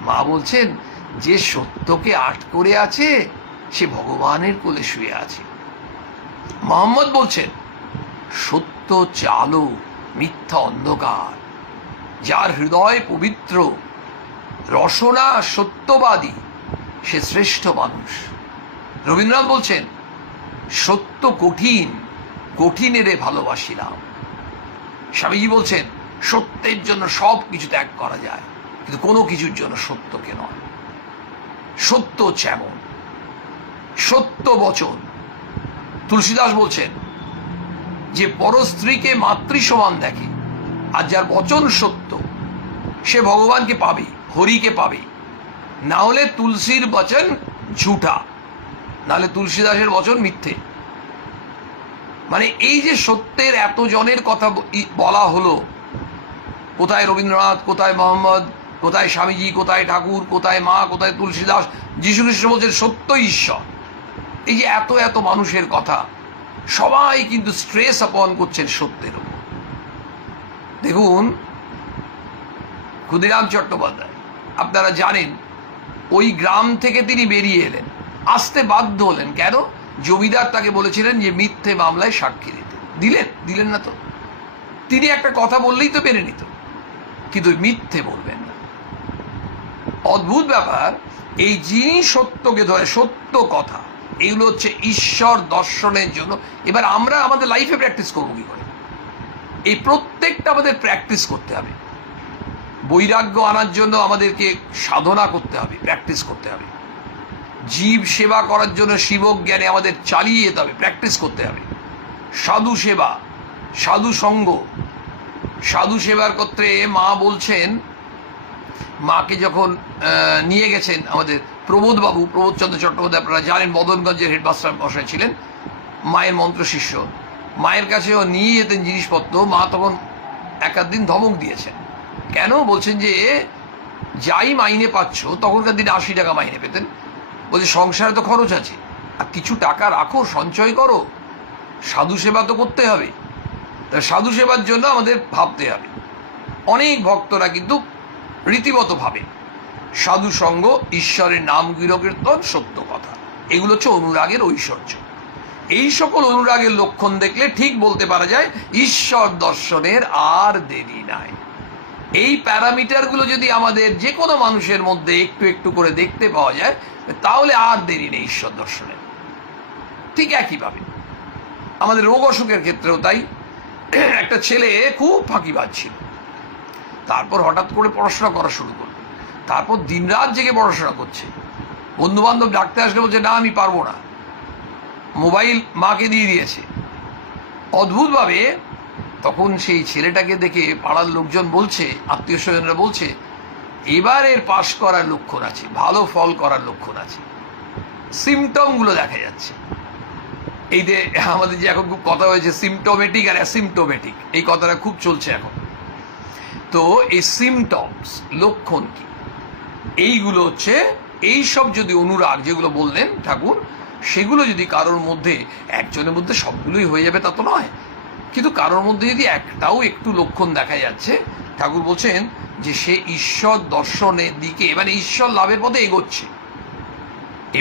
মা বলছেন যে সত্যকে আট করে আছে সে ভগবানের কোলে শুয়ে আছে। মোহাম্মদ বলছেন সত্য হচ্ছে আলো, মিথ্যা অন্ধকার। যার হৃদয় পবিত্র, রসনা সত্যবাদী, সে শ্রেষ্ঠ মানুষ। রবীন্দ্রনাথ বলছেন সত্য কঠিন, কঠিনেরে ভালোবাসিলাম। স্বামীজি বলছেন সত্যের জন্য সব কিছু ত্যাগ করা যায়, কিন্তু কোনো কিছুর জন্য সত্যকে নয়। সত্য হচ্ছে এমন, সত্য বচন। তুলসীদাস বলছেন যে পরস্ত্রীকে মাতৃ সমান দেখে, আর যার বচন সত্য সে ভগবানকে পাবে, হরিকে পাবে। না হলে তুলসীর বচন ঝুঠা, নাহলে তুলসীদাসের বচন মিথ্যে। মানে এই যে সত্যের এত জনের কথা বলা হলো, কোথায় রবীন্দ্রনাথ, কোথায় মোহাম্মদ, কোথায় স্বামীজি, কোথায় ঠাকুর, কোথায় মা, কোথায় তুলসীদাস, যীশু খ্রিস্ট বলছেন সত্য ঈশ্বর। এই যে এত এত মানুষের কথা, সবাই কিন্তু স্ট্রেস আপন করছেন সত্যের উপর। দেখুন ক্ষুদিরাম চট্টোপাধ্যায়, আপনারা জানেন ওই গ্রাম থেকে তিনি বেরিয়ে এলেন, আসতে বাধ্য হলেন। কেন? জমিদার তাকে বলেছিলেন যে মিথ্যে মামলায় সাক্ষী দিলেন না তো। তিনি একটা কথা বললেই তো মেনে নিত, কিন্তু মিথ্যে বলবেন না। অদ্ভুত ব্যাপার, এই যিনি সত্যকে ধরে, সত্য কথা, এগুলো হচ্ছে ঈশ্বর দর্শনের জন্য। এবার আমরা আমাদের লাইফে প্র্যাকটিস করবো কি করে? এই প্রত্যেকটা আমাদের প্র্যাকটিস করতে হবে। বৈরাগ্য আনার জন্য আমাদেরকে সাধনা করতে হবে, প্র্যাকটিস করতে হবে। জীব সেবা করার জন্য শিবজ্ঞানে আমাদের চালিয়ে যেতে হবে, প্র্যাকটিস করতে হবে। সাধু সেবা, সাধু সঙ্গ, সাধু সেবার ক্ষেত্রে মা বলছেন, মাকে যখন নিয়ে গেছেন আমাদের প্রবোধচন্দ্র চট্টোপাধ্যায়, আপনারা জানেন মদনগঞ্জের হেডমাস্টার মশাই ছিলেন, মায়ের মন্ত্র শিষ্য। মায়ের কাছেও নিয়ে যেতেন জিনিসপত্র। মা তখন এক দিন ধমক দিয়েছেন। কেন? বলছেন যে যাই মাইনে পাচ্ছ, তখনকার দিনে 80 টাকা মাইনে পেতেন, বলছে সংসারে তো খরচ আছে, আর কিছু টাকা রাখো, সঞ্চয় করো, সাধু সেবা তো করতে হবে। তা সাধু সেবার জন্য আমাদের ভাবতে হবে। অনেক ভক্তরা কিন্তু রীতিমতো ভাবে সাধু সঙ্গ, ঈশ্বরের নাম গিরকীর্তন, সত্য কথা, এগুলো হচ্ছে অনুরাগের ঐশ্বর্য। এই সকল অনুরাগের লক্ষণ দেখলে ঠিক বলতে পারা যায় ঈশ্বর দর্শনের আর দেরি নাই। এই প্যারামিটারগুলো যদি আমাদের যে কোনো মানুষের মধ্যে একটু একটু করে দেখতে পাওয়া যায়, তাহলে আর দেরি নেই ঈশ্বর দর্শনের। ঠিক একইভাবে আমাদের রোগ অসুখের ক্ষেত্রেও তাই। একটা ছেলে খুব ফাঁকিবাজ ছিল, তারপর হঠাৎ করে পড়াশোনা করা শুরু করলো, তারপর দিনরাত জেগে পড়াশোনা করছে। বন্ধু বান্ধব ডাকতে আসলে বলছে না আমি পারবো না, মোবাইল মাকে দিয়ে দিয়েছে। অদ্ভুতভাবে তখন সেই ছেলেটাকে দেখে পাড়ার লোকজন বলছে, আত্মীয় স্বজনরা বলছে এবার এর পাশ করার লক্ষণ আছে, ভালো ফল করার লক্ষণ আছে, সিমটমগুলো দেখা যাচ্ছে। এই যে আমাদের যে এখন খুব কথা হয়েছে সিমটোমেটিক আর অ্যাসিমটোমেটিক, এই কথাটা খুব চলছে এখন। তো এই সিমটমস, লক্ষণ কি, এইগুলো হচ্ছে এইসব যদি অনুরাগ যেগুলো বললেন ঠাকুর, সেগুলো যদি কারোর মধ্যে, একজনের মধ্যে সবগুলোই হয়ে যাবে তা তো নয়, কিন্তু কারোর মধ্যে যদি একটাও একটু লক্ষণ দেখা যাচ্ছে, ঠাকুর বলছেন যে সে ঈশ্বর দর্শনের দিকে, মানে ঈশ্বর লাভের পথে এগোচ্ছে।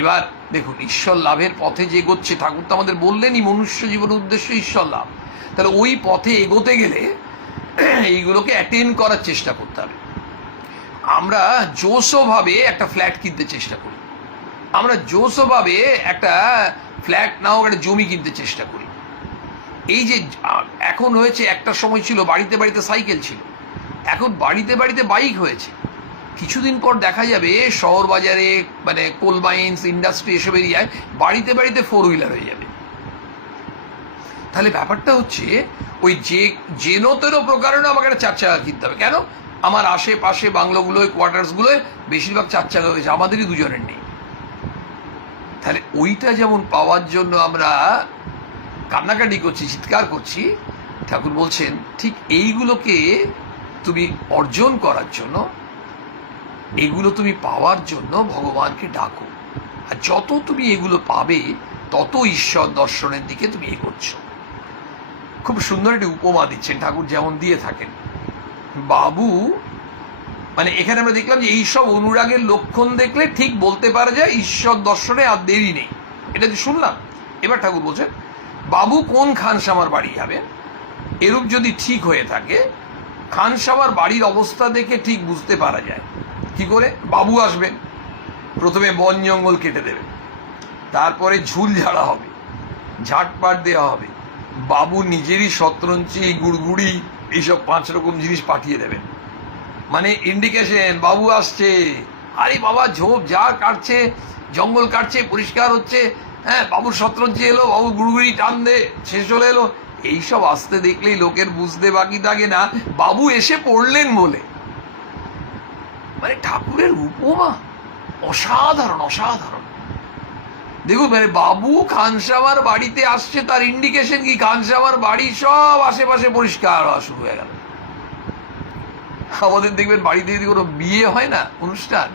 এবার দেখুন, ঈশ্বর লাভের পথে যে এগোচ্ছে, ঠাকুর তো আমাদের বললেনই মনুষ্য জীবনের উদ্দেশ্য ঈশ্বর লাভ। তাহলে ওই পথে এগোতে গেলে এইগুলোকে অ্যাটেন্ড করার চেষ্টা করতে হবে। আমরা জোশভাবে একটা ফ্ল্যাট কিনতে চেষ্টা করি, আমরা জোশভাবে একটা ফ্ল্যাট নাও একটা জমি কিনতে চেষ্টা করি। এই যে এখন হয়েছে, একটা সময় ছিল বাড়িতে বাড়িতে সাইকেল ছিল, এখন বাড়িতে বাড়িতে বাইক হয়েছে। কিছুদিন পর দেখা যাবে শহর বাজারে, মানে কোল মাইন্স, ইন্ডাস্ট্রি, এসব এরিয়ায় বাড়িতে বাড়িতে 4 হুইলার হয়ে যাবে। তাহলে ব্যাপারটা হচ্ছে ওই যেন তেন প্রকারণে আমাকে একটা 4 চাকা কিনতে হবে। কেন? আমার আশেপাশে বাংলোগুলোয়, কোয়ার্টার্সগুলোয় বেশিরভাগ 4 চাকা হয়েছে, আমাদেরই দুজনের নেই। তাহলে ওইটা যেমন পাওয়ার জন্য আমরা কান্নাকাটি করছি, চিৎকার করছি, ঠাকুর বলছেন ঠিক এইগুলোকে তুমি অর্জন করার জন্য, এগুলো তুমি পাওয়ার জন্য ভগবানকে ডাকো। আর যত তুমি এগুলো পাবে, তত ঈশ্বর দর্শনের দিকে তুমি এগোচ্ছ। খুব সুন্দর একটি উপমা দিচ্ছেন ঠাকুর, যেমন দিয়ে থাকেন। বাবু, মানে এখানে আমরা দেখলাম যে এইসব অনুরাগের লক্ষণ দেখলে ঠিক বলতে পারা যায় ঈশ্বর দর্শনে আর দেরি নেই, এটা যে শুনলাম। এবার ঠাকুর বলছেন, বাবু কোন খানসামার বাড়ি যাবে, এরূপ যদি ঠিক হয়ে থাকে, খানসামার বাড়ির অবস্থা দেখে ঠিক বুঝতে পারা যায়। কি করে? বাবু আসবেন, প্রথমে বন জঙ্গল কেটে দেবে, তারপরে ঝুল ঝাড়া হবে, ঝাটপাট দেওয়া হবে, বাবু নিজেরই শতরঞ্চি, গুড়গুড়ি, এইসব 5 রকম জিনিস পাঠিয়ে দেবেন, মানে ইন্ডিকেশন বাবু আসছে। আরে বাবা, ঝোপ যা কাটছে, জঙ্গল কাটছে, পরিষ্কার হচ্ছে, হ্যাঁ, বাবুর শতরঞ্চি এলো, বাবু গুড়গুড়ি টান দে, শেষ চলে এলো। এইসব আসতে দেখলেই লোকের বুঝতে বাকি থাকে না বাবু এসে পড়লেন বলে। মানে ঠাকুরের উপমা অসাধারণ, অসাধারণ। দেখুন, মানে বাবু খানসামার বাড়িতে আসছে, তার ইন্ডিকেশন কি? খানসামার বাড়ি সব আশেপাশে পরিষ্কার হওয়া শুরু হয়ে গেল। আমাদের দেখবেন বাড়িতে যদি কোনো বিয়ে হয় না, অনুষ্ঠান,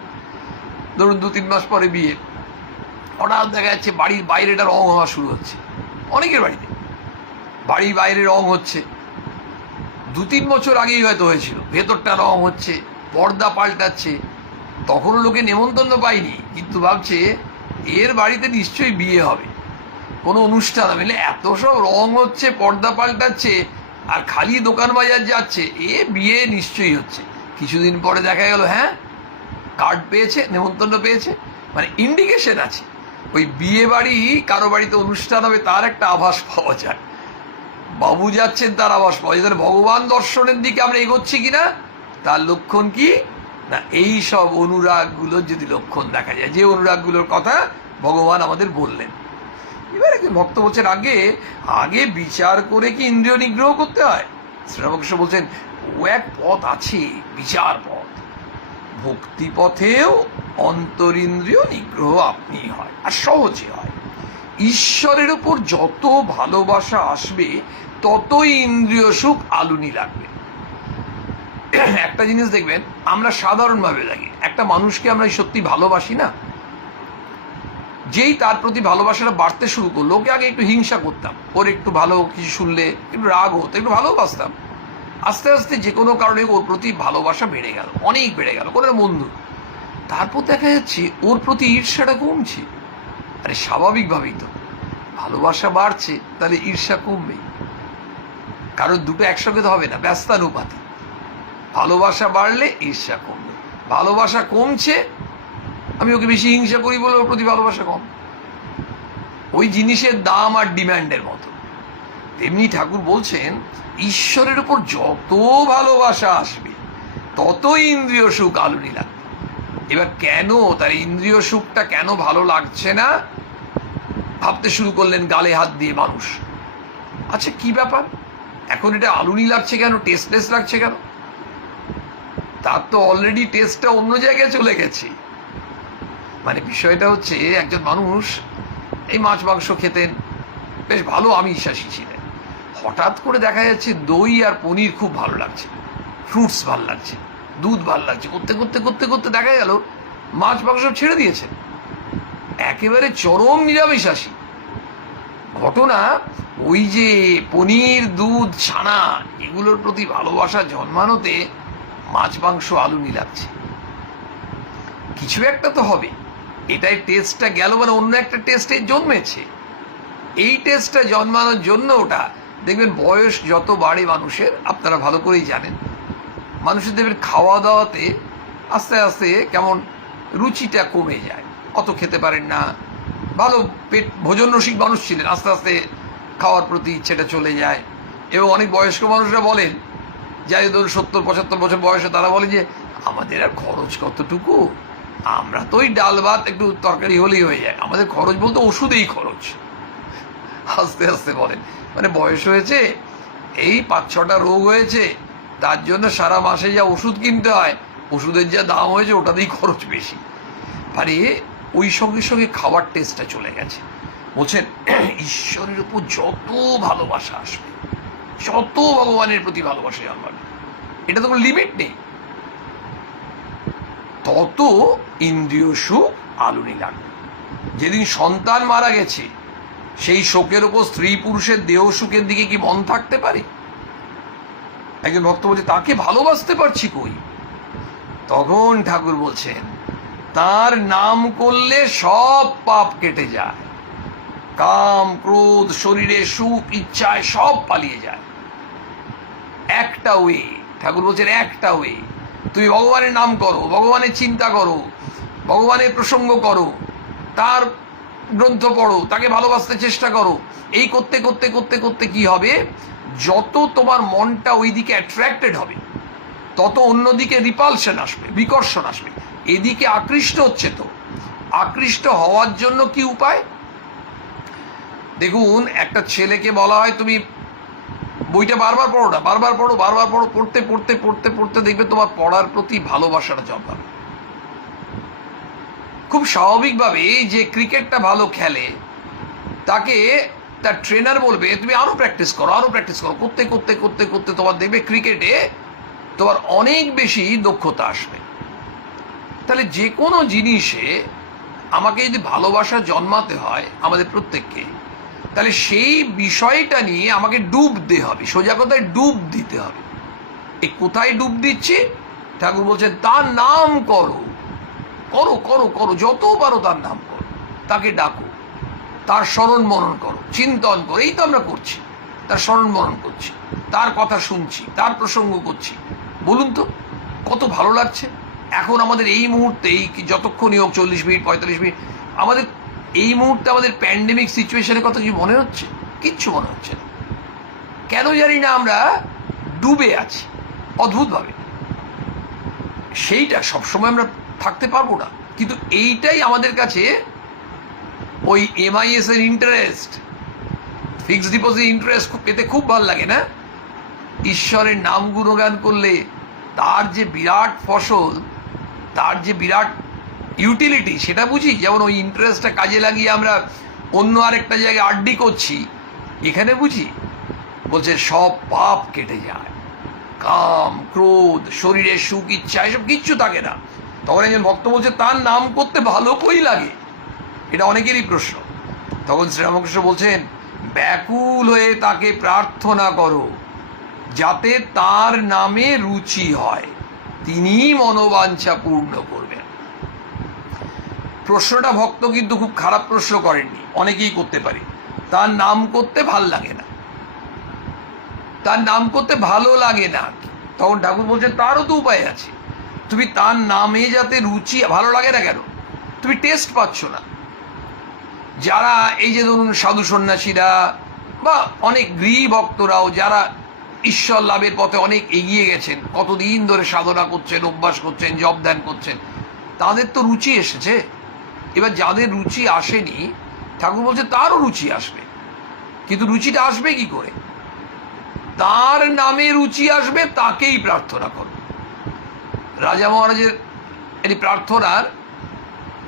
ধরুন 2-3 মাস পরে বিয়ে, হঠাৎ দেখা যাচ্ছে বাড়ির বাইরেটা রং হওয়া শুরু হচ্ছে। অনেকের বাড়িতে বাড়ির বাইরে রং হচ্ছে, 2-3 বছর আগেই হয়তো হয়েছিল, ভেতরটা রং হচ্ছে, পর্দা পাল্টাচ্ছে। তখনও লোকে নেমন্তন্ন পায়নি, কিন্তু ভাবছে এর বাড়িতে নিশ্চয়ই বিয়ে হবে, কোনো অনুষ্ঠান হবে। এত সব রং হচ্ছে, পর্দা পাল্টাচ্ছে, আর খালি দোকান বাজার যাচ্ছে, এ বিয়ে নিশ্চয়ই হচ্ছে। কিছুদিন পরে দেখা গেল, হ্যাঁ, কার্ড পেয়েছে, নেমন্তন্ন পেয়েছে, মানে ইন্ডিকেশন আছে। ওই বিয়ে বাড়ি, কারো বাড়িতে অনুষ্ঠান হবে, তার একটা আভাস পাওয়া যায়। বাবু যাচ্ছেন, তার আভাস পাওয়া যায়। ভগবান দর্শনের দিকে আমরা এগোচ্ছি কিনা, তার লক্ষণ কি না, এই সব অনুরাগগুলোর যদি লক্ষণ দেখা যায়, যে অনুরাগগুলোর কথা ভগবান আমাদের বললেন। এবার একজন ভক্ত বলছেন, আগে বিচার করে কি ইন্দ্রিয় নিগ্রহ করতে হয়? শ্রীরামকৃষ্ণ বলছেন, ও এক পথ আছে, বিচার পথ। ভক্তি পথেও অন্তরিন্দ্রিয় নিগ্রহ আপনি হয়, আর সহজে হয়। ঈশ্বরের উপর যত ভালোবাসা আসবে, ততই ইন্দ্রিয় সুখ আলুনি লাগবে। একটা জিনিস দেখবেন, আমরা সাধারণভাবে লাগি, একটা মানুষকে আমরা সত্যি ভালোবাসি না, যেই তার প্রতি ভালোবাসাটা বাড়তে শুরু করলো, ওকে আগে একটু হিংসা করতাম, ওর একটু ভালো কিছু শুনলে একটু রাগ হতো, একটু ভালোবাসতাম। আস্তে আস্তে যে কোনো কারণে ওর প্রতি ভালোবাসা বেড়ে গেল, অনেক বেড়ে গেল, কোনো বন্ধু। তারপর দেখা যাচ্ছে ওর প্রতি ঈর্ষাটা কমছে। আরে স্বাভাবিকভাবেই তো, ভালোবাসা বাড়ছে, তাহলে ঈর্ষা কমবেই। কারণ দুটো একসঙ্গে তো হবে না, ব্যস্তানুপাতি। ভালোবাসা বাড়লে ঈর্ষা কমবে, ভালোবাসা কমছে, আমি ওকে বেশি হিংসা করি বলে ওর প্রতি ভালোবাসা কম। ওই জিনিসের দাম আর ডিম্যান্ডের মতো। তেমনি ঠাকুর বলছেন, ঈশ্বরের উপর যত ভালোবাসা আসবে, ততই ইন্দ্রিয় সুখ আলুনি লাগবে। এবার কেন তার ইন্দ্রিয় সুখটা কেন ভালো লাগছে না, ভাবতে শুরু করলেন গালে হাত দিয়ে মানুষ। আচ্ছা, কি ব্যাপার, এখন এটা আলুনি লাগছে কেন, টেস্টলেস লাগছে কেন? তার তো অলরেডি টেস্টটা অন্য জায়গায় চলে গেছে। মানে বিষয়টা হচ্ছে, একজন মানুষ এই মাছ মাংস খেতেন, বেশ ভালো আমিষাশী ছিলেন, হঠাৎ করে দেখা যাচ্ছে দই আর পনির খুব ভালো লাগছে, ফ্রুটস ভালো লাগছে, দুধ ভালো লাগছে, করতে করতে করতে করতে দেখা গেল মাছ মাংস ছেড়ে দিয়েছেন, একেবারে চরম নিরামিষাশী। ঘটনা ওই যে পনির, দুধ, ছানা এগুলোর প্রতি ভালোবাসা জন্মানোতে মাছ মাংস আলুনি লাগছে। কিছু একটা তো হবে, এটাই টেস্টটা গেল মানে অন্য একটা টেস্টে জন্মেছে। এই টেস্টটা জন্মানোর জন্য ওটা দেখবেন বয়স যত বাড়ে মানুষের, আপনারা ভালো করেই জানেন, মানুষের দেখবেন খাওয়া দাওয়াতে আস্তে আস্তে কেমন রুচিটা কমে যায়, অত খেতে পারেন না। ভালো পেট ভোজন রসিক মানুষ ছিলেন, আস্তে আস্তে খাওয়ার প্রতি ইচ্ছেটা চলে যায়। এবং অনেক বয়স্ক মানুষরা বলেন, যাই ধরুন 70-75 বছর বয়সে, তারা বলে যে আমাদের আর খরচ কতটুকু, আমরা তো ওই ডাল ভাত একটু তরকারি হলেই হয়ে যায়, আমাদের খরচ বলতে ওষুধেই খরচ। আস্তে আস্তে বলেন, মানে বয়স হয়েছে, এই 5-6টা রোগ হয়েছে, তার জন্য সারা মাসে যা ওষুধ কিনতে হয়, ওষুধের যা দাম হয়েছে ওটাতেই খরচ বেশি। মানে ওই সঙ্গে সঙ্গে খাওয়ার টেস্টটা চলে গেছে। বলছেন ঈশ্বরের উপর যত ভালোবাসা আসবে, যত ভগবানের প্রতি ভালোবাসা জন্মাবে, এটা তো কোনো লিমিট নেই, তত ইন্দ্রিয় সুখ আলুনি লাগবে। যেদিন সন্তান মারা গেছে, সেই শোকের উপর স্ত্রী পুরুষের দেহ সুখের দিকে কি মন থাকতে পারে? একজন ভক্ত বলছে তাকে ভালোবাসতে পারছি কই? তখন ঠাকুর বলছেন তার নাম করলে সব পাপ কেটে যায়, কাম ক্রোধ শরীরে সুখ ইচ্ছায় সব পালিয়ে যায়। একটা ওয়ে, ঠাকুর বলছেন একটা ওয়ে, তুমি ভগবানের নাম করো, ভগবানের চিন্তা করো, ভগবানের প্রসঙ্গ করো, তার গ্রন্থ পড়ো, তাকে ভালোবাসতে চেষ্টা করো। এই করতে করতে করতে করতে কি হবে, যত তোমার মনটা ওই দিকে অ্যাট্রাক্টেড হবে, তত অন্যদিকে রিপালশন আসবে, বিকর্ষণ আসবে। এদিকে আকৃষ্ট হচ্ছে, তো আকৃষ্ট হওয়ার জন্য কি উপায়? দেখুন, একটা ছেলেকে বলা হয় তুমি বইটা বারবার পড়ো না, বারবার পড়ো, বারবার পড়ো, পড়তে পড়তে পড়তে পড়তে দেখবে তোমার পড়ার প্রতি ভালোবাসাটা জন্মাবে। খুব স্বাভাবিকভাবে যে ক্রিকেটটা ভালো খেলে, তাকে তার ট্রেনার বলবে তুমি আরো প্র্যাকটিস করো, আরো প্র্যাকটিস করো, করতে করতে করতে করতে তোমার দেখবে ক্রিকেটে তোমার অনেক বেশি দক্ষতা আসবে। তাহলে যে কোনো জিনিসে আমাকে যদি ভালোবাসা জন্মাতে হয় আমাদের প্রত্যেককে, তাহলে সেই বিষয়টা নিয়ে আমাকে ডুব দিতে হবে, সোজা কথায় ডুব দিতে হবে। এই কোথায় ডুব দিচ্ছি? ঠাকুর বলছেন তার নাম করো, করো করো করো, যত পারো তার নাম করো, তাকে ডাকো, তার স্মরণ মনন করো, চিন্তন করো। এই তো আমরা করছি, তার স্মরণ মনন করছি, তার কথা শুনছি, তার প্রসঙ্গ করছি। বলুন তো কত ভালো লাগছে। এখন আমাদের এই মুহূর্তে, এই যতক্ষণই হোক 40 মিনিট 45 মিনিট, আমাদের এই মুহূর্তে আমাদের প্যান্ডেমিক সিচুয়েশনের কথা কি মনে হচ্ছে? কিচ্ছু মনে হচ্ছে না। কেন জানি না আমরা ডুবে আছি অদ্ভুতভাবে। সেইটা সবসময় আমরা থাকতে পারবো না, কিন্তু এইটাই আমাদের কাছে ওই MIS এর ইন্টারেস্ট, ফিক্সড ডিপোজিট ইন্টারেস্ট পেতে খুব ভালো লাগে না? ঈশ্বরের নাম গুণগান করলে তার যে বিরাট ফসল, তার যে বিরাট ইউটিলিটি, সেটা বুঝি। যেমন ওই ইন্টারেস্টটা কাজে লাগিয়ে আমরা অন্য আরেকটা জায়গায় আড্ডি করছি, এখানে বুঝি। বলছে সব পাপ কেটে যায়, কাম ক্রোধ শরীরের সুখ ইচ্ছা এসব কিচ্ছু থাকে না। তখন একজন ভক্ত বলছে তার নাম করতে ভালো কই লাগে? এটা অনেকেরই প্রশ্ন। তখন শ্রীরামকৃষ্ণ বলছেন ব্যাকুল হয়ে তাকে প্রার্থনা করো, যাতে তার নামে রুচি হয়, তিনি মনোবাঞ্ছা পূর্ণ করবেন। প্রশ্নটা ভক্ত কিন্তু খুব খারাপ প্রশ্ন করেননি, অনেকেই করতে পারে। তার নাম করতে ভাল লাগে না, তার নাম করতে ভালো লাগে না। তখন ঠাকুর বলছেন তারও তো উপায় আছে। তুমি তার নামে যাতে রুচি, ভালো লাগে না কেন? তুমি টেস্ট পাচ্ছ না। যারা এই যে ধরুন সাধু সন্ন্যাসীরা বা অনেক গৃহী ভক্তরাও যারা ঈশ্বর লাভের পথে অনেক এগিয়ে গেছেন, কতদিন ধরে সাধনা করছেন, অভ্যাস করছেন, জপ ধ্যান করছেন, তাদের তো রুচি এসেছে। এবার যাদের রুচি আসেনি, ঠাকুর বলছে তারও রুচি আসবে। কিন্তু রুচিটা আসবে কি করে? তার নামে রুচি আসবে, তাকেই প্রার্থনা করো। রাজা মহারাজের একটি প্রার্থনার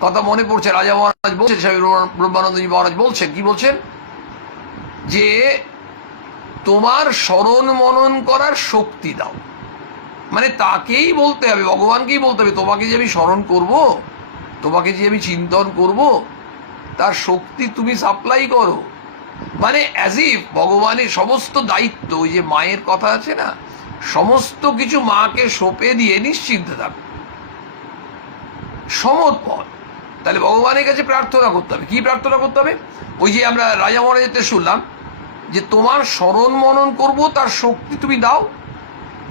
কথা মনে পড়ছে। রাজা মহারাজ বলছেন, স্বামী ব্রহ্মানন্দজি মহারাজ বলছেন, কি বলছেন, যে তোমার স্মরণ মনন করার শক্তি দাও। মানে তাকেই বলতে হবে, ভগবানকেই বলতে হবে, তোমাকে যে আমি স্মরণ করব, তোমাকে যে আমি চিন্তন করব, তার শক্তি তুমি সাপ্লাই করো। মানে অ্যাজ ইফ ভগবানের সমস্ত দায়িত্ব, ওই যে মায়ের কথা আছে না, সমস্ত কিছু মাকে সঁপে দিয়ে নিশ্চিন্তে থাকো, সমর্পণ। তাহলে ভগবানের কাছে প্রার্থনা করতে হবে। কি প্রার্থনা করতে হবে? ওই যে আমরা রাজা মহারাজের শুনলাম যে তোমার স্মরণ মনন করব, তার শক্তি তুমি দাও।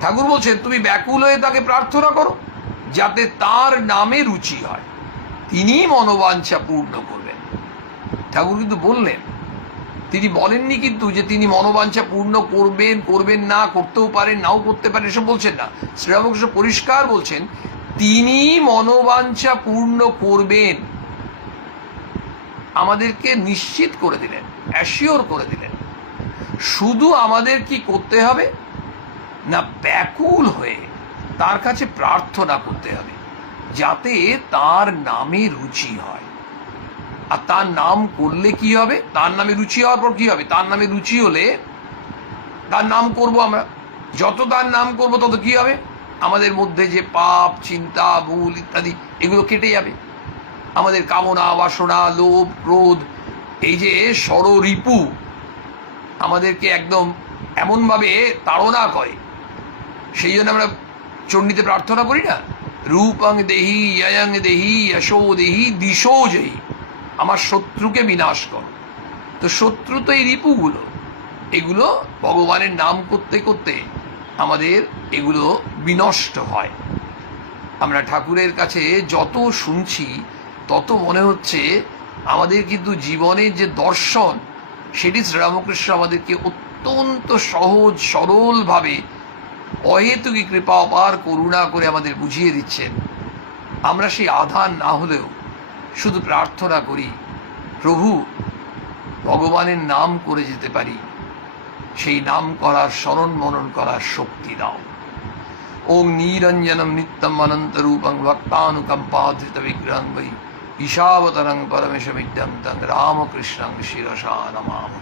ঠাকুর বলছেন তুমি ব্যাকুল হয়ে তাকে প্রার্থনা করো, যাতে তার নামে রুচি হয়, তিনি মনোবাঞ্ছা পূর্ণ করবেন। ঠাকুর কিন্তু বললেন, তিনি বলেননি কিন্তু যে তিনি মনোবাঞ্ছা পূর্ণ করবেন, করবেন না, করতেও পারেন, নাও করতে পারেন, এসব বলছেন না। শ্রীরামকৃষ্ণ পরিষ্কার বলছেন তিনি মনোবাঞ্ছা পূর্ণ করবেন, আমাদেরকে নিশ্চিত করে দিলেন, অ্যাসিওর করে দিলেন। শুধু আমাদের কি করতে হবে না, ব্যাকুল হয়ে তার কাছে প্রার্থনা করতে হবে, যাতে তার নামে রুচি হয়। আর তার নাম করলে কি হবে? তার নামে রুচি হওয়ার পর কি হবে? তার নামে রুচি হলে তার নাম করব আমরা, যত তার নাম করব তত কি হবে? আমাদের মধ্যে যে পাপ, চিন্তা, ভুল ইত্যাদি, এগুলো কেটে যাবে। আমাদের কামনা, বাসনা, লোভ, ক্রোধ, এই যে ষড়রিপু আমাদেরকে একদম এমনভাবে তাড়না করে, সেই জন্য আমরা চণ্ডীতে প্রার্থনা করি না, রূপং দেহি যয়ং দেহি যশো দেহি দিশো জয়ী, আমার শত্রুকে বিনাশ কর। তো শত্রু তো এই রিপুগুলো, এগুলো ভগবানের নাম করতে করতে আমাদের এগুলো বিনষ্ট হয়। আমরা ঠাকুরের কাছে যত শুনছি তত মনে হচ্ছে আমাদের কিন্তু জীবনের যে দর্শন, সেটি শ্রীরামকৃষ্ণ আমাদেরকে অত্যন্ত সহজ সরলভাবে অহেতুকী কৃপা অপার করুণা করে আমাদের বুঝিয়ে দিচ্ছেন। আমরা সেই আধার না হলেও শুধু প্রার্থনা করি, প্রভু ভগবানের নাম করে যেতে পারি, সেই নাম করার, স্মরণ মনন করার শক্তি দাও। ওম নিরঞ্জনম নিত্যম অনন্তরূপং ভক্তানুকম্পাধৃত বিগ্রহং বৈ ঈশাবতরং পরমেশমিদ্যং তং রামকৃষ্ণং শিরসা নমামি।